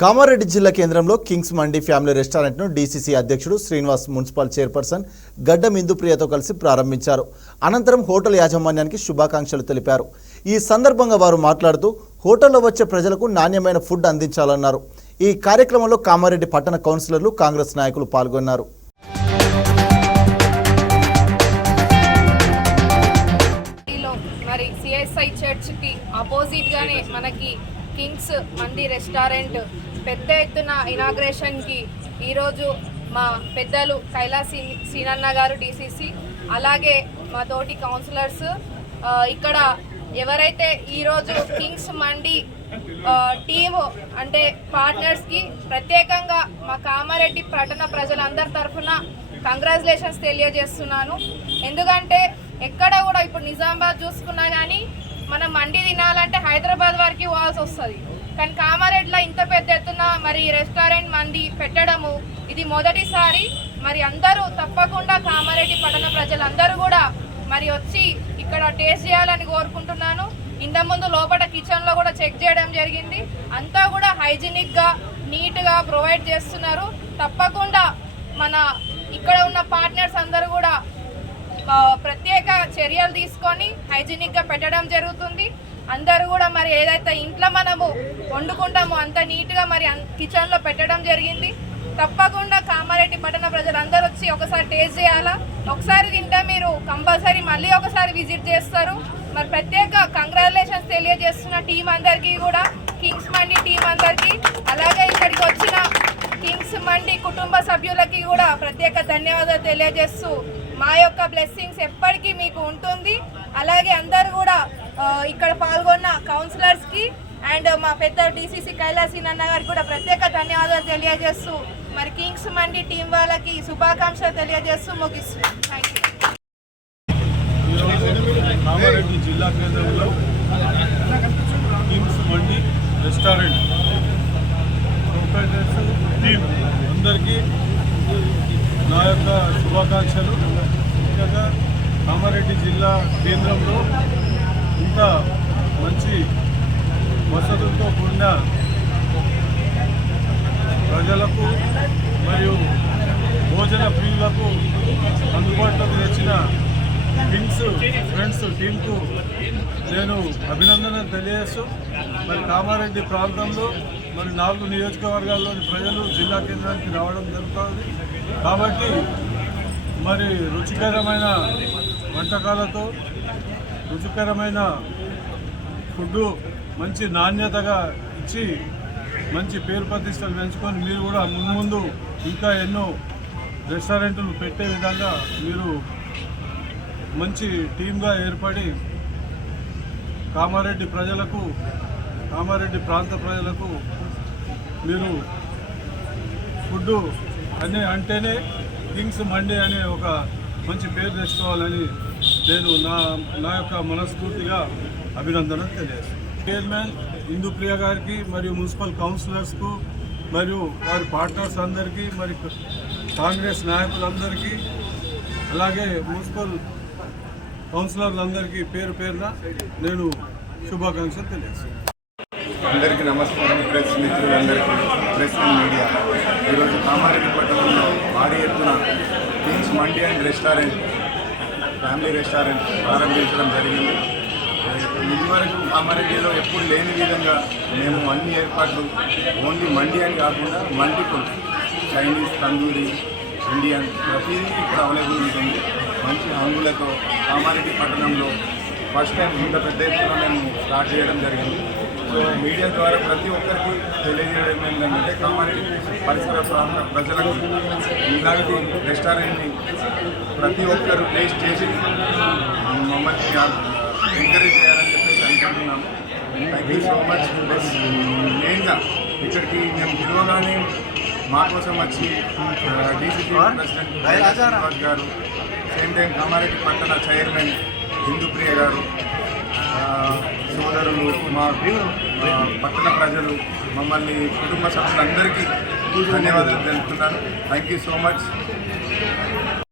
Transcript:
కామారెడ్డి జిల్లా కేంద్రంలో కింగ్స్ మండి family రెస్టారెంట్ను DCC అధ్యక్షుడు శ్రీనివాస్, మున్సిపల్ చైర్పర్సన్ గడ్డం ఇందుప్రియతో కలిసి ప్రారంభించారు. అనంతరం హోటల్ యాజమాన్యానికి శుభాకాంక్షలు తెలిపారు. ఈ సందర్భంగా వారు మాట్లాడుతూ హోటల్లో వచ్చే ప్రజలకు నాణ్యమైన ఫుడ్ అందించాలన్నారు. ఈ కార్యక్రమంలో కామారెడ్డి పట్టణ కౌన్సిలర్లు, కాంగ్రెస్ నాయకులు పాల్గొన్నారు. సిఎస్ఐ చర్చ్కి ఆపోజిట్గానే మనకి కింగ్స్ మండి రెస్టారెంట్ పెద్ద ఎత్తున ఇనాగ్రేషన్కి ఈరోజు మా పెద్దలు కైలాసి సీనన్న గారు డీసీసీ, అలాగే మా తోటి కౌన్సిలర్స్, ఇక్కడ ఎవరైతే ఈరోజు కింగ్స్ మండి టీము అంటే పార్ట్నర్స్కి ప్రత్యేకంగా మా కామారెడ్డి పట్టణ ప్రజలందరి తరఫున కంగ్రాచులేషన్స్ తెలియజేస్తున్నాను. ఎందుకంటే ఎక్కడ కూడా ఇప్పుడు నిజామాబాద్ చూసుకున్నా కానీ మనం మండి తినాలంటే హైదరాబాద్ వరకు పోవాల్సి వస్తుంది. కానీ కామారెడ్డిలో ఇంత పెద్ద ఎత్తున మరి రెస్టారెంట్ మండి పెట్టడము ఇది మొదటిసారి. మరి అందరూ తప్పకుండా కామారెడ్డి పట్టణ ప్రజలందరూ కూడా మరి వచ్చి ఇక్కడ టేస్ట్ చేయాలని కోరుకుంటున్నాను. ఇంతకుముందు లోపల కిచెన్లో కూడా చెక్ చేయడం జరిగింది. అంతా కూడా హైజీనిక్గా నీట్గా ప్రొవైడ్ చేస్తున్నారు. తప్పకుండా మన ఇక్కడ ఉన్న పార్ట్నర్స్ అందరూ కూడా ప్రత్యేక చర్యలు తీసుకొని హైజీనిక్గా పెట్టడం జరుగుతుంది. అందరూ కూడా మరి ఏదైతే ఇంట్లో మనము వండుకుంటామో అంత నీట్గా మరి కిచెన్లో పెట్టడం జరిగింది. తప్పకుండా కామారెడ్డి పట్టణ ప్రజలందరూ వచ్చి ఒకసారి టేస్ట్ చేయాలా. ఒకసారి తింటే మీరు కంపల్సరీ మళ్ళీ ఒకసారి విజిట్ చేస్తారు. మరి ప్రత్యేక కంగ్రాచులేషన్స్ తెలియజేస్తున్న టీం అందరికీ కూడా, కింగ్స్ మండి టీం అందరికీ, అలాగే ఇక్కడికి వచ్చిన కింగ్స్ మండి కుటుంబ సభ్యులకి కూడా ప్రత్యేక ధన్యవాదాలు తెలియజేస్తూ మా యొక్క బ్లెస్సింగ్స్ ఎప్పటికీ మీకు ఉంటుంది. అలాగే అందరూ కూడా ఇక్కడ పాల్గొన్న కౌన్సిలర్స్కి అండ్ మా పెద్ద డీసీసీ కైలాసి అన్న గారికి కూడా ప్రత్యేక ధన్యవాదాలు తెలియజేస్తూ మరి కింగ్స్ మండి టీం వాళ్ళకి శుభాకాంక్షలు తెలియజేస్తూ ముగిస్తున్నాం. Thank you. కామారెడ్డి జిల్లా కేంద్రంలో కింగ్స్ మండి రెస్టారెంట్ ప్రొపరైటర్స్ టీం అందరికీ నా యొక్క శుభాకాంక్షలు. ముఖ్యంగా కామారెడ్డి జిల్లా కేంద్రంలో ఇంత మంచి వసతులతో కూడిన ప్రజలకు మరియు భోజన ప్రియులకు అందుబాటులోకి తెచ్చిన కింగ్స్ ఫ్రెండ్స్ టీంకు నేను అభినందనలు తెలియజేస్తూ మరి కామారెడ్డి ప్రాంతంలో మరి 4 నియోజకవర్గాల్లోని ప్రజలు జిల్లా కేంద్రానికి రావడం జరుగుతుంది. కాబట్టి మరి రుచికరమైన వంటకాలతో రుచికరమైన ఫుడ్డు మంచి నాణ్యతగా ఇచ్చి మంచి పేరు ప్రతిష్టలు పెంచుకొని మీరు కూడా ముందు ఇంకా ఎన్నో రెస్టారెంట్లు పెట్టే విధంగా మీరు మంచి టీమ్గా ఏర్పడి కామారెడ్డి ప్రజలకు, కామారెడ్డి ప్రాంత ప్రజలకు మీరు ఫుడ్డు అంటేనే కింగ్స్ మండి అనే ఒక మంచి పేరు తెచ్చుకోవాలని నేను నా యొక్క మనస్ఫూర్తిగా అభినందనలు తెలియజేస్తాను. చైర్మన్ ఇందుప్రియ గారికి మరియు మున్సిపల్ కౌన్సిలర్స్కు మరియు వారి పార్ట్నర్స్ అందరికీ, మరి కాంగ్రెస్ నాయకులందరికీ, అలాగే మున్సిపల్ కౌన్సిలర్లందరికీ పేరు పేరున నేను శుభాకాంక్షలు తెలియజేస్తాను. అందరికీ నమస్కారం. ప్రెస్ మిత్రులందరికీ, ప్రెస్ అండ్ మీడియా. ఈరోజు కామారెడ్డి పట్టణంలో భారీ ఎత్తున Kings mandi and restaurant family restaurant ప్రారంభించడం జరిగింది. ఇదివరకు కామారెడ్డిలో ఎప్పుడు లేని విధంగా మేము అన్ని ఏర్పాట్లు ఓన్లీ మండి అని కాకుండా మల్టిపుల్ చైనీస్, తందూరి, ఇండియన్ ప్రతిదీ ఇక్కడ అవైలబుల్ ఉంటుంది. మంచి హంగులతో కామారెడ్డి పట్టణంలో ఫస్ట్ టైం ఇంత పెద్ద ఎత్తున మేము స్టార్ట్ చేయడం జరిగింది. సో మీడియా ద్వారా ప్రతి ఒక్కరికి తెలియజేయడం ఏంటంటే కామారెడ్డి పరిసర ప్రాంత ప్రజలకు ఇలాంటి రెస్టారెంట్ని ప్రతి ఒక్కరు టేస్ట్ చేసి మమ్మల్ని ఎంకరేజ్ చేయాలని చెప్పేసి అనుకుంటున్నాము. Thank you so much. Plus మెయిన్గా ఇక్కడికి మేము పిలవగానే మా కోసం వచ్చి డీసీసీ ప్రెసిడెంట్ శ్రీనివాస్ గారు, సేమ్ టైం కామారెడ్డి పట్టణ చైర్మన్ ఇందుప్రియ గారు, సోదరులు, మా పట్టణ ప్రజలు, మమ్మల్ని కుటుంబ సభ్యులందరికీ ధన్యవాదాలు తెలుపుతున్నాను. Thank you so much.